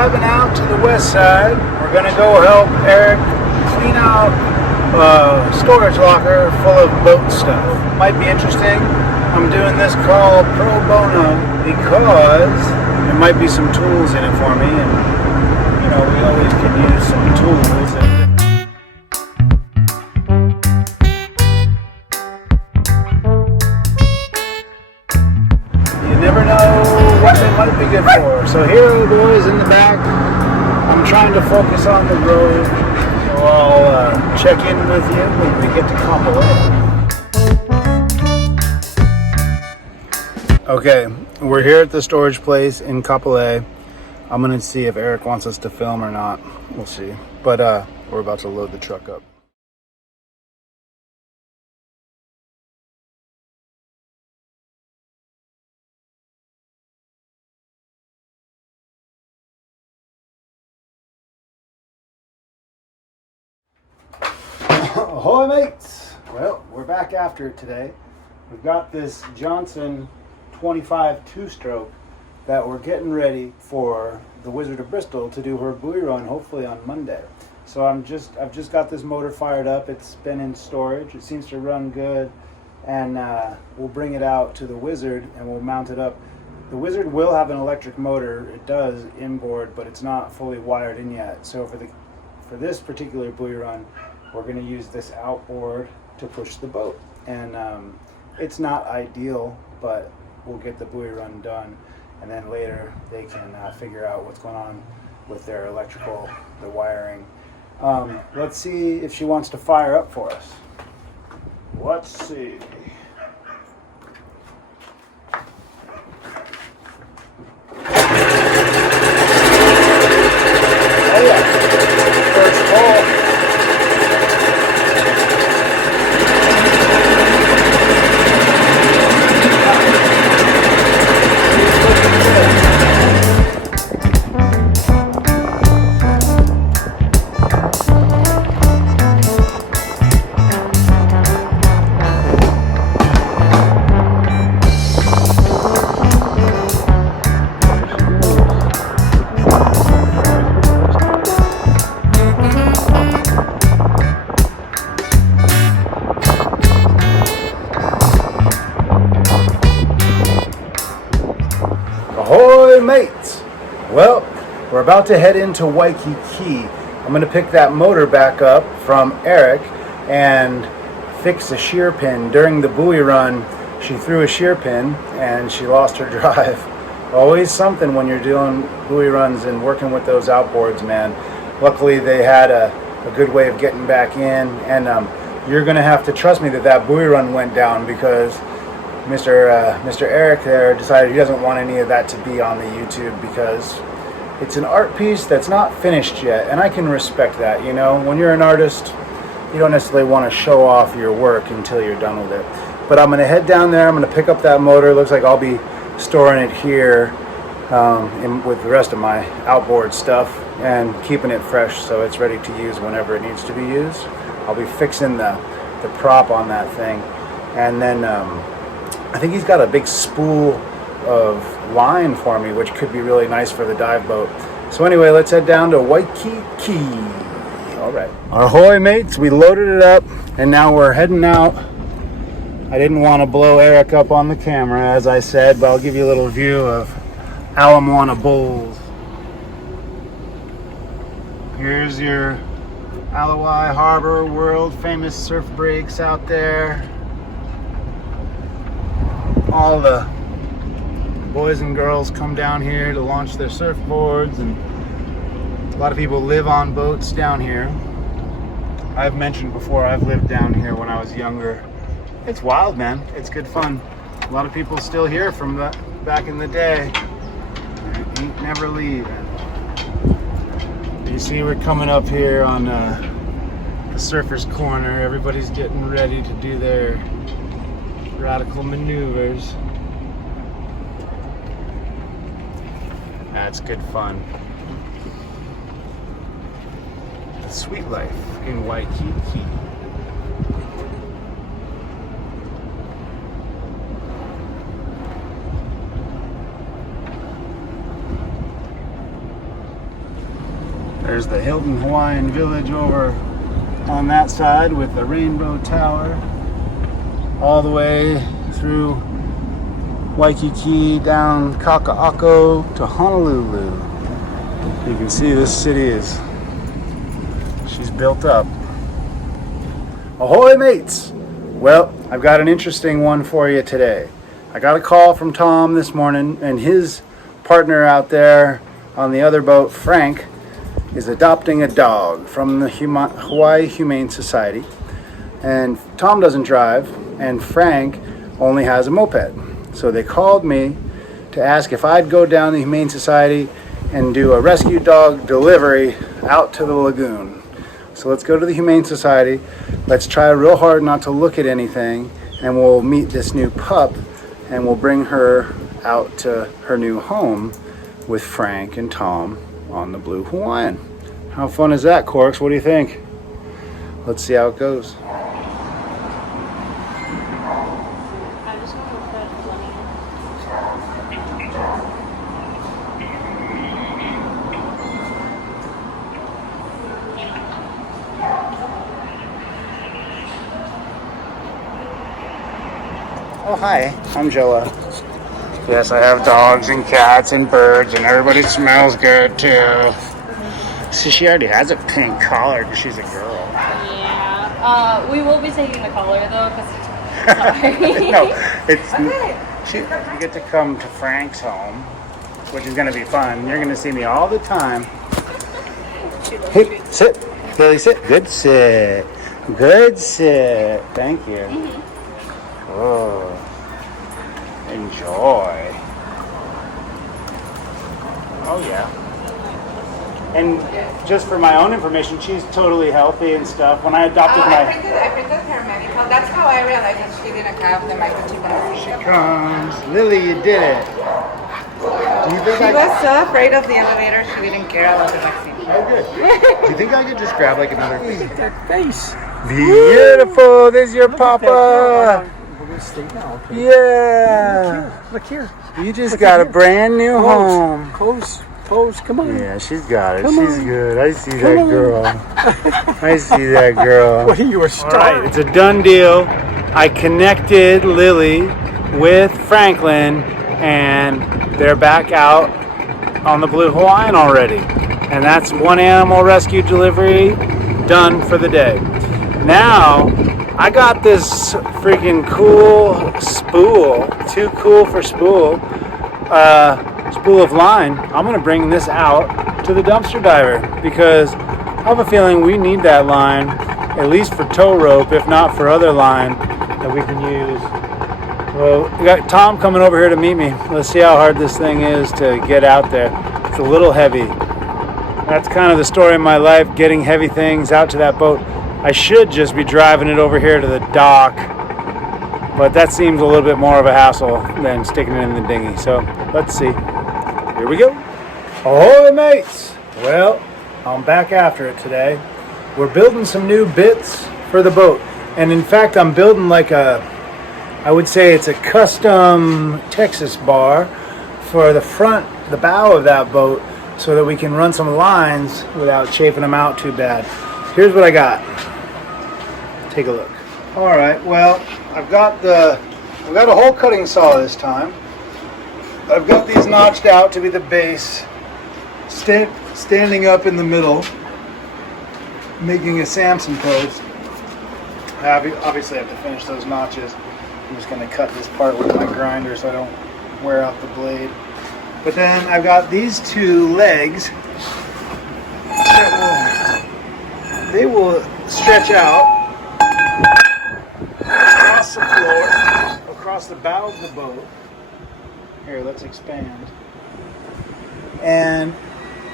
driving out to the west side. We're gonna go help Eric clean out a storage locker full of boat stuff. Might be interesting. I'm doing this call pro bono because there might be some tools in it for me, and you know, we always could use some tools. You never know what they might be good for. So here are the boys in the back. I'm trying to focus on the road, so I'll check in with you when we get to Kapolei. Okay, we're here at the storage place in Kapolei. I'm gonna see if Eric wants us to film or not. We'll see. But we're about to load the truck up. Ahoy, mates! Well, we're back after it today. We've got this Johnson 25 two-stroke that we're getting ready for the Wizard of Bristol to do her buoy run, hopefully on Monday. So I've just got this motor fired up. It's been in storage. It seems to run good, and we'll bring it out to the Wizard and we'll mount it up. The Wizard will have an electric motor. It does inboard, but it's not fully wired in yet. So for this particular buoy run, we're going to use this outboard to push the boat, and it's not ideal, but we'll get the buoy run done, and then later they can figure out what's going on with their electrical, the wiring. Let's see if she wants to fire up for us. Let's see. Oh yeah, first call. Ahoy, mates! Well, we're about to head into Waikiki. I'm going to pick that motor back up from Eric and fix a shear pin. During the buoy run, she threw a shear pin and she lost her drive. Always something when you're doing buoy runs and working with those outboards, man. Luckily, they had a good way of getting back in, and you're going to have to trust me that buoy run went down, because Mr. Eric there decided he doesn't want any of that to be on the YouTube, because it's an art piece that's not finished yet, and I can respect that. You know, when you're an artist, you don't necessarily want to show off your work until you're done with it. But I'm going to head down there. I'm going to pick up that motor. Looks like I'll be storing it here with the rest of my outboard stuff and keeping it fresh so it's ready to use whenever it needs to be used. I'll be fixing the prop on that thing, and then I think he's got a big spool of line for me, which could be really nice for the dive boat. So anyway, let's head down to Waikiki. All right. Ahoy, mates. We loaded it up, and now we're heading out. I didn't want to blow Eric up on the camera, as I said, but I'll give you a little view of Ala Moana Bowls. Here's your Aloha Harbor, world famous surf breaks out there. All the boys and girls come down here to launch their surfboards, and a lot of people live on boats down here. I've mentioned before, I've lived down here when I was younger. It's wild, man. It's good fun. A lot of people still here from back in the day. Ain't never leave. You see, we're coming up here on the Surfer's Corner. Everybody's getting ready to do their radical maneuvers. That's good fun. The sweet life in Waikiki. There's the Hilton Hawaiian Village over on that side with the Rainbow Tower all the way through Waikiki down Kaka'ako to Honolulu. You can see this city she's built up. Ahoy, mates! Well, I've got an interesting one for you today. I got a call from Tom this morning, and his partner out there on the other boat, Frank, is adopting a dog from the Hawaii Humane Society. And Tom doesn't drive, and Frank only has a moped. So they called me to ask if I'd go down the Humane Society and do a rescue dog delivery out to the lagoon. So let's go to the Humane Society. Let's try real hard not to look at anything, and we'll meet this new pup, and we'll bring her out to her new home with Frank and Tom on the Blue Hawaiian. How fun is that, Corks? What do you think? Let's see how it goes. Oh, hi, I'm Joah. Yes, I have dogs and cats and birds, and everybody smells good too. See, she already has a pink collar because she's a girl. Yeah. We will be taking the collar though, because sorry. No, it's okay. You get to come to Frank's home, which is going to be fun. You're going to see me all the time. Hey, sit, Billy, sit. Good sit. Good sit. Thank you. Oh, enjoy. Oh yeah. And just for my own information, she's totally healthy and stuff. When I adopted I printed her medical. That's how I realized that she didn't have the microchip. Here she comes. Lily, you did it. Do you think She was so afraid of the elevator, she didn't care about the vaccine. Oh, good. Do you think I could just grab like another piece? Look at that face. Beautiful. There's your papa. We're going to stay now. Okay? Yeah. Look here. You just got a brand new home. Pose, come on. Yeah, she's got it. Come She's on. good. I see that girl. I see that girl. Well, you were starting. Right, it's a done deal. I connected Lily with Franklin, and they're back out on the Blue Hawaiian already. And that's one animal rescue delivery done for the day. Now, I got this freaking cool spool, too cool for spool, spool of line. I'm going to bring this out to the dumpster diver because I have a feeling we need that line, at least for tow rope, if not for other line that we can use. Well, we got Tom coming over here to meet me. Let's see how hard this thing is to get out there. It's a little heavy. That's kind of the story of my life, getting heavy things out to that boat. I should just be driving it over here to the dock, but that seems a little bit more of a hassle than sticking it in the dinghy. So let's see. Here we go. Ahoy, mates! Well, I'm back after it today. We're building some new bits for the boat. And in fact, I'm building like I would say it's a custom Texas bar for the bow of that boat so that we can run some lines without chafing them out too bad. Here's what I got. Take a look. All right, well, I've got a hole cutting saw this time. I've got these notched out to be the base, standing up in the middle, making a Samson post. I obviously have to finish those notches. I'm just going to cut this part with my grinder so I don't wear out the blade. But then I've got these two legs that they will stretch out across the floor, across the bow of the boat. Here, let's expand. And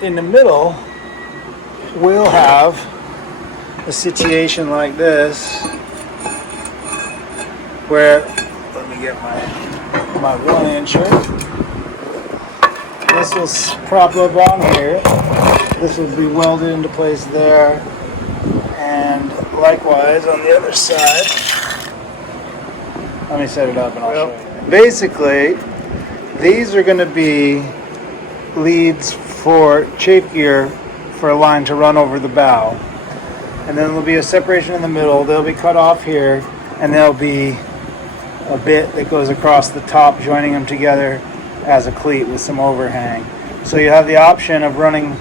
in the middle, we'll have a situation like this where, let me get my 1-incher. This will prop up on here. This will be welded into place there. And likewise on the other side. Let me set it up and I'll show you. Basically, these are going to be leads for chafe gear for a line to run over the bow. And then there'll be a separation in the middle. They'll be cut off here, and there'll be a bit that goes across the top, joining them together as a cleat with some overhang. So you have the option of running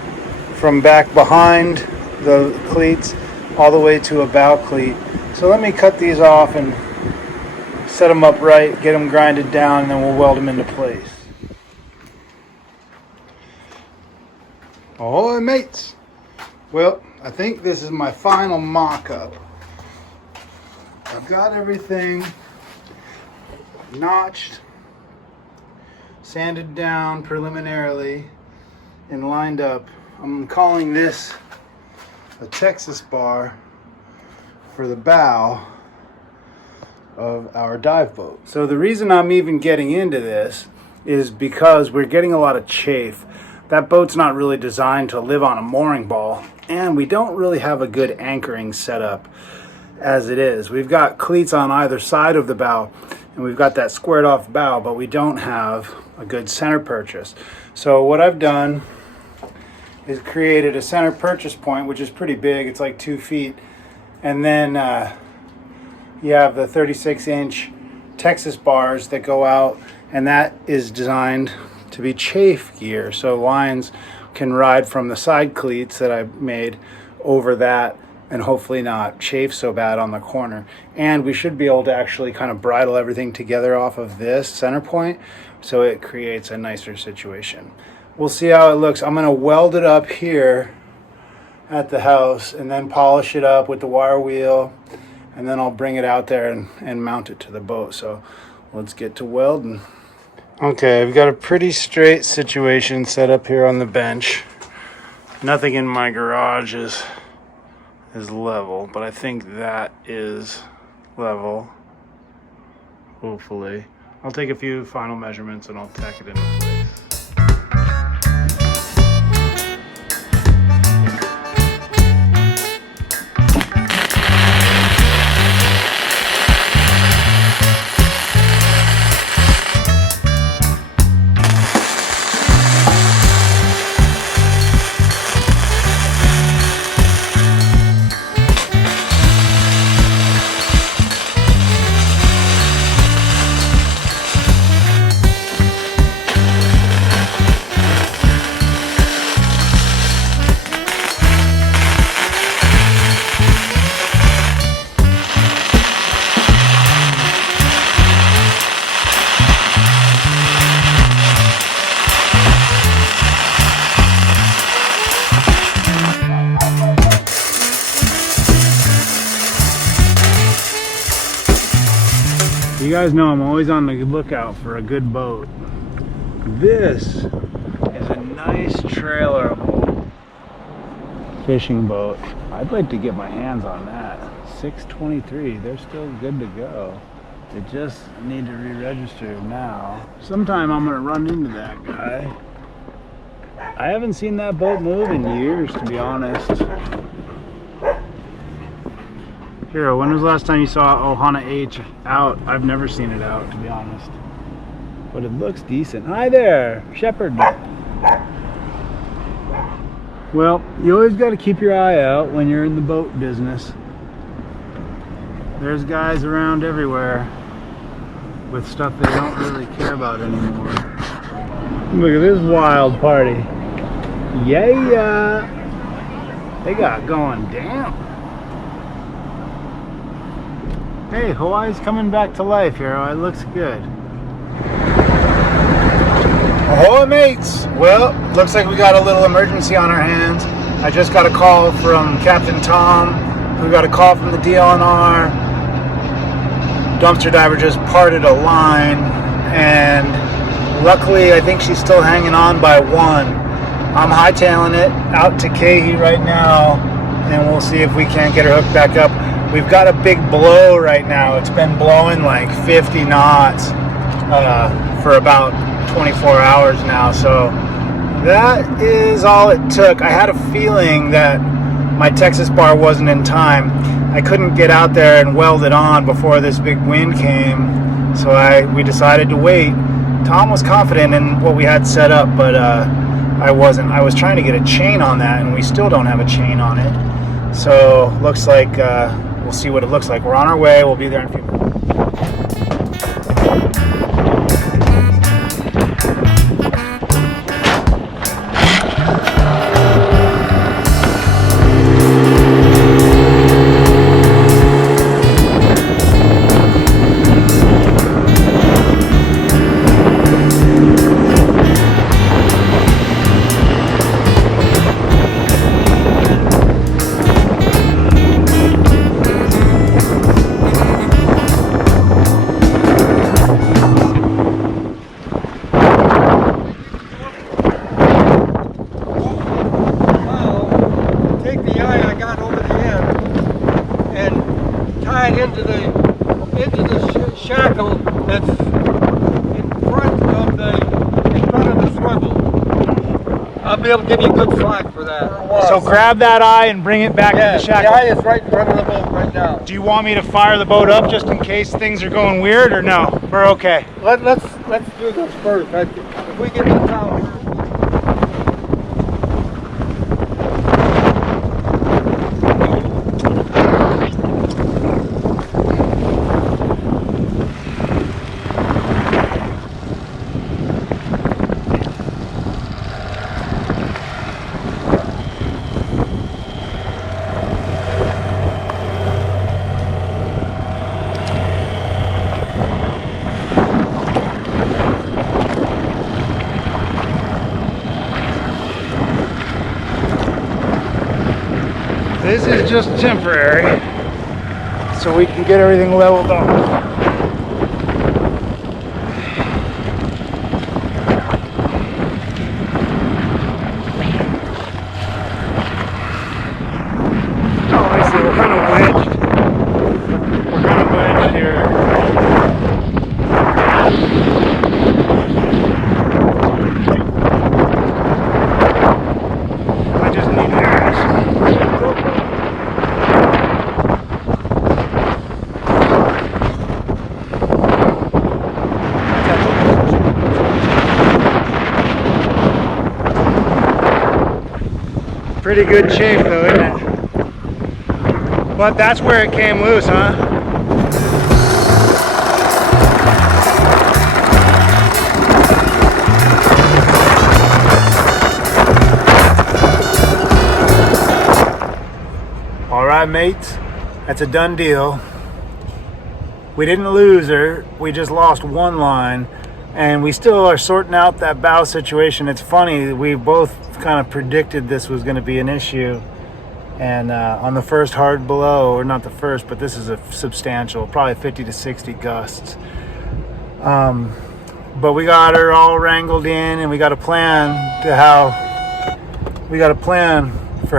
from back behind the cleats all the way to a bow cleat. So let me cut these off and set them up right, get them grinded down, and then we'll weld them into place. Ahoy, mates! Well, I think this is my final mock-up. I've got everything notched, sanded down preliminarily, and lined up. I'm calling this a Texas bar for the bow of our dive boat. So the reason I'm even getting into this is because we're getting a lot of chafe. That boat's not really designed to live on a mooring ball, and we don't really have a good anchoring setup as it is. We've got cleats on either side of the bow, and we've got that squared off bow, but we don't have a good center purchase. So what I've done is created a center purchase point, which is pretty big. It's like 2 feet. And then you have the 36-inch Texas bars that go out, and that is designed to be chafe gear. So lines can ride from the side cleats that I made over that and hopefully not chafe so bad on the corner. And we should be able to actually kind of bridle everything together off of this center point, so it creates a nicer situation. We'll see how it looks. I'm going to weld it up here at the house and then polish it up with the wire wheel, and then I'll bring it out there and mount it to the boat. So let's get to welding. Okay, I've got a pretty straight situation set up here on the bench. Nothing in my garage is level, but I think that is level, hopefully. I'll take a few final measurements and I'll tack it into place. You guys know I'm always on the lookout for a good boat. This is a nice trailerable fishing boat. I'd like to get my hands on that. 623, they're still good to go. They just need to re-register now. Sometime I'm gonna run into that guy. I haven't seen that boat move in years, to be honest. Hero, when was the last time you saw Ohana H out? I've never seen it out, to be honest. But it looks decent. Hi there, Shepherd. Well, you always got to keep your eye out when you're in the boat business. There's guys around everywhere with stuff they don't really care about anymore. Look at this wild party. Yeah, they got going down. Hey, Hawaii's coming back to life, Hero. It looks good. Ahoy, mates! Well, looks like we got a little emergency on our hands. I just got a call from Captain Tom, who got a call from the DLNR. Dumpster diver just parted a line, and luckily I think she's still hanging on by one. I'm hightailing it out to Kehi right now, and we'll see if we can't get her hooked back up. We've got a big blow right now. It's been blowing like 50 knots for about 24 hours now. So that is all it took. I had a feeling that my Texas bar wasn't in time. I couldn't get out there and weld it on before this big wind came. So we decided to wait. Tom was confident in what we had set up, but I was trying to get a chain on that, and we still don't have a chain on it. So looks like we'll see what it looks like. We're on our way. We'll be there in a few minutes. Shackle that's in front of the swivel. I'll be able to give you a good flag for that. So grab that eye and bring it back to the shackle. The eye is right in front of the boat right now. Do you want me to fire the boat up just in case things are going weird, or no? We're okay. Let's do this first. If we get to town. This is just temporary, so we can get everything leveled off. Oh, I see, we're kind of wedged. We're kind of wedged here. I just need airs. Pretty good chafe though, isn't it? But that's where it came loose, huh? All right, mates, that's a done deal. We didn't lose her, we just lost one line, and we still are sorting out that bow situation. It's funny, we both kind of predicted this was going to be an issue, and on the first hard blow, or not the first, but this is a substantial, probably 50 to 60 gusts. But we got her all wrangled in, and we got a plan for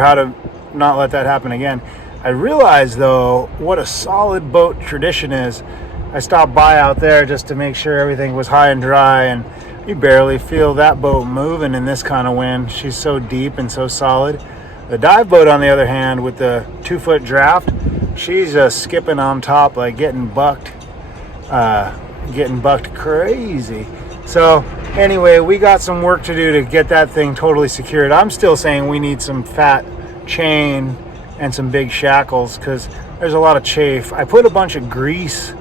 how to not let that happen again. I realized though what a solid boat tradition is. I stopped by out there just to make sure everything was high and dry, and you barely feel that boat moving in this kind of wind. She's so deep and so solid. The dive boat, on the other hand, with the 2-foot draft, she's skipping on top, like getting bucked crazy. So anyway, we got some work to do to get that thing totally secured. I'm still saying we need some fat chain and some big shackles because there's a lot of chafe. I put a bunch of grease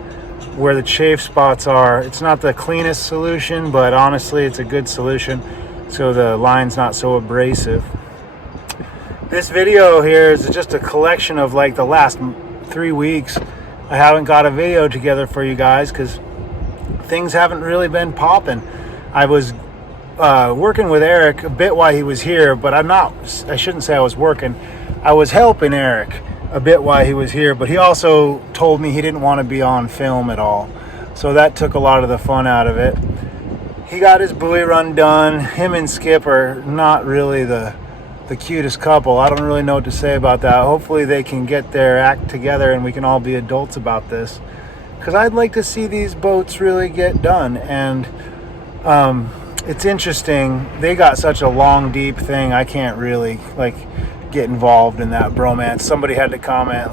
where the chafe spots are. It's not the cleanest solution, but honestly it's a good solution so the line's not so abrasive. This video here is just a collection of like the last 3 weeks. I haven't got a video together for you guys because things haven't really been popping. I was working with Eric a bit while he was here, but I shouldn't say I was working. I was helping Eric a bit while he was here, but he also told me he didn't want to be on film at all. So that took a lot of the fun out of it. He got his buoy run done. Him and Skip are not really the cutest couple. I don't really know what to say about that. Hopefully they can get their act together and we can all be adults about this. Because I'd like to see these boats really get done. And it's interesting. They got such a long, deep thing. I can't really get involved in that bromance. Somebody had to comment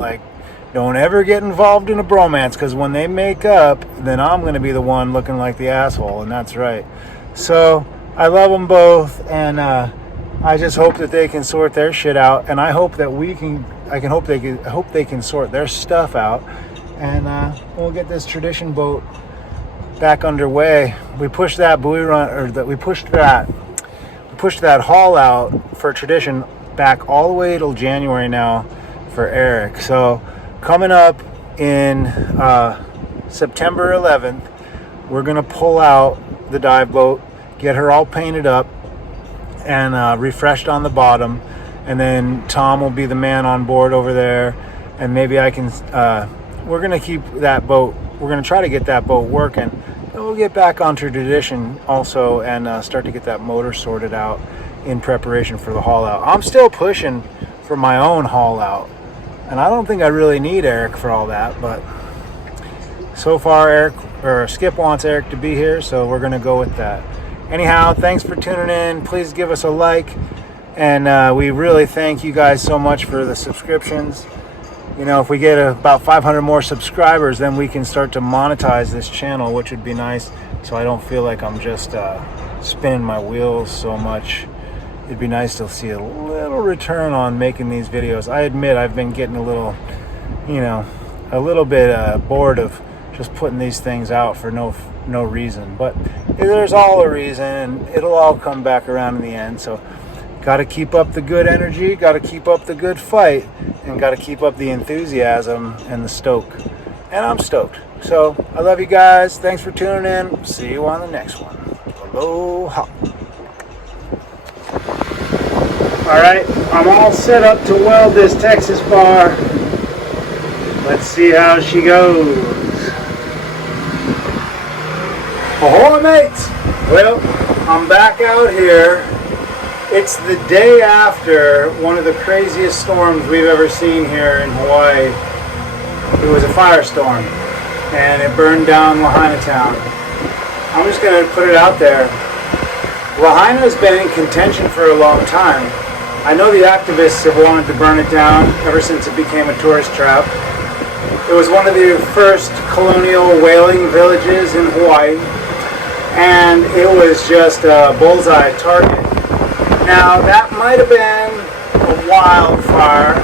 don't ever get involved in a bromance because when they make up, then I'm going to be the one looking like the asshole, and that's right. So I love them both, and I just hope that they can sort their shit out, and I hope that I hope they can sort their stuff out, and we'll get this tradition boat back underway. We pushed that buoy run, or that we pushed that haul out for tradition back all the way till January now for Eric. So coming up in September 11th, we're gonna pull out the dive boat, get her all painted up and refreshed on the bottom, and then Tom will be the man on board over there, and maybe I can we're gonna keep that boat, we're gonna try to get that boat working, and we'll get back onto tradition also, and start to get that motor sorted out in preparation for the haul out. I'm still pushing for my own haul out, and I don't think I really need Eric for all that, but so far Skip wants Eric to be here, so we're gonna go with that. Anyhow, thanks for tuning in. Please give us a like, and we really thank you guys so much for the subscriptions. You know, if we get about 500 more subscribers, then we can start to monetize this channel, which would be nice, so I don't feel like I'm just spinning my wheels so much. It'd be nice to see a little return on making these videos. I admit I've been getting a little, a little bit bored of just putting these things out for no reason, but there's all a reason, and it'll all come back around in the end. So got to keep up the good energy, got to keep up the good fight, and got to keep up the enthusiasm and the stoke, and I'm stoked. So I love you guys. Thanks for tuning in. See you on the next one. Aloha. All right, I'm all set up to weld this Texas bar. Let's see how she goes. Ahoy, mates! Well, I'm back out here. It's the day after one of the craziest storms we've ever seen here in Hawaii. It was a firestorm, and it burned down Lahaina Town. I'm just going to put it out there. Lahaina's been in contention for a long time. I know the activists have wanted to burn it down ever since it became a tourist trap. It was one of the first colonial whaling villages in Hawaii, and it was just a bullseye target. Now, that might have been a wildfire,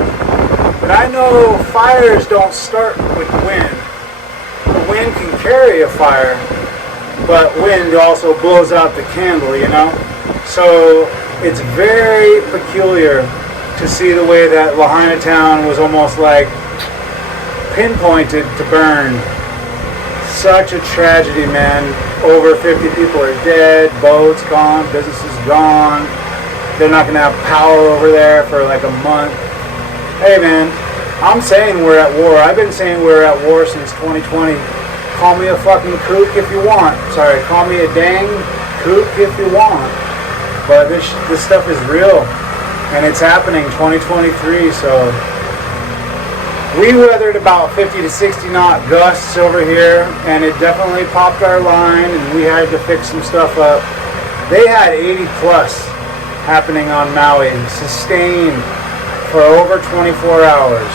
but I know fires don't start with wind. The wind can carry a fire, but wind also blows out the candle, So it's very peculiar to see the way that Lahaina Town was almost like pinpointed to burn. Such a tragedy, man. Over 50 people are dead, boats gone, businesses gone. They're not going to have power over there for like a month. Hey, man, I'm saying we're at war. I've been saying we're at war since 2020. Call me a fucking kook if you want. Sorry, call me a dang kook if you want. But this stuff is real, and it's happening 2023, so we weathered about 50 to 60 knot gusts over here, and it definitely popped our line, and we had to fix some stuff up. They had 80 plus happening on Maui, sustained for over 24 hours.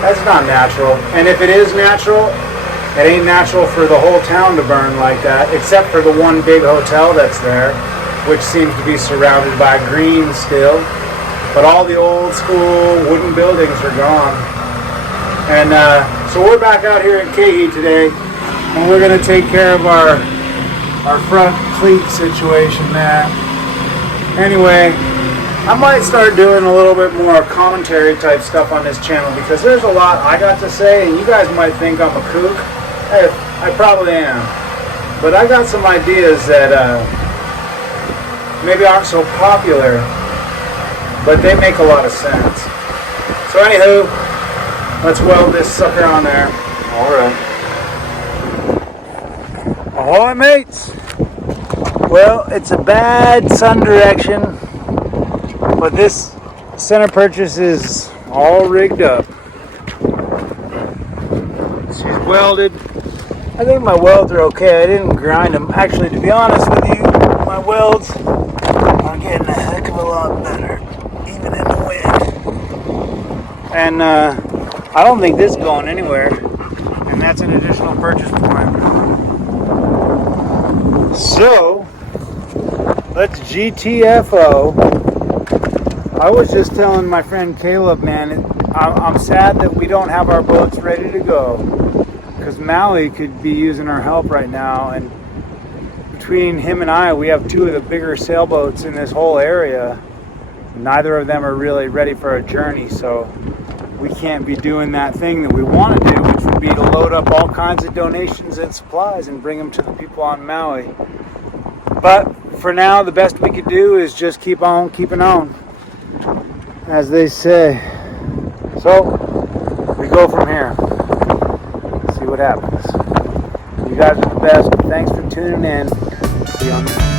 That's not natural. And if it is natural, it ain't natural for the whole town to burn like that, except for the one big hotel that's there, which seems to be surrounded by green still. But all the old school wooden buildings are gone. And so we're back out here at Kehi today, and we're going to take care of our front cleat situation there. Anyway, I might start doing a little bit more commentary type stuff on this channel, because there's a lot I got to say, and you guys might think I'm a kook. Hey, I probably am. But I got some ideas that maybe aren't so popular, but they make a lot of sense. So anywho, let's weld this sucker on there. Alright. Ahoy, mates! Well, it's a bad sun direction, but this center purchase is all rigged up. She's welded. I think my welds are okay. I didn't grind them. Actually, to be honest with you, my welds are getting a heck of a lot better, even in the wind. And I don't think this is going anywhere, and that's an additional purchase point. So Let's GTFO. I was just telling my friend Caleb, man, I'm sad that we don't have our boats ready to go, because Maui could be using our help right now, and between him and I, we have two of the bigger sailboats in this whole area. Neither of them are really ready for a journey, so we can't be doing that thing that we want to do, which would be to load up all kinds of donations and supplies and bring them to the people on Maui. But for now, the best we could do is just keep on keeping on, as they say. So we go from here. See what happens. You guys are the best. Thanks for tuning in. See you on the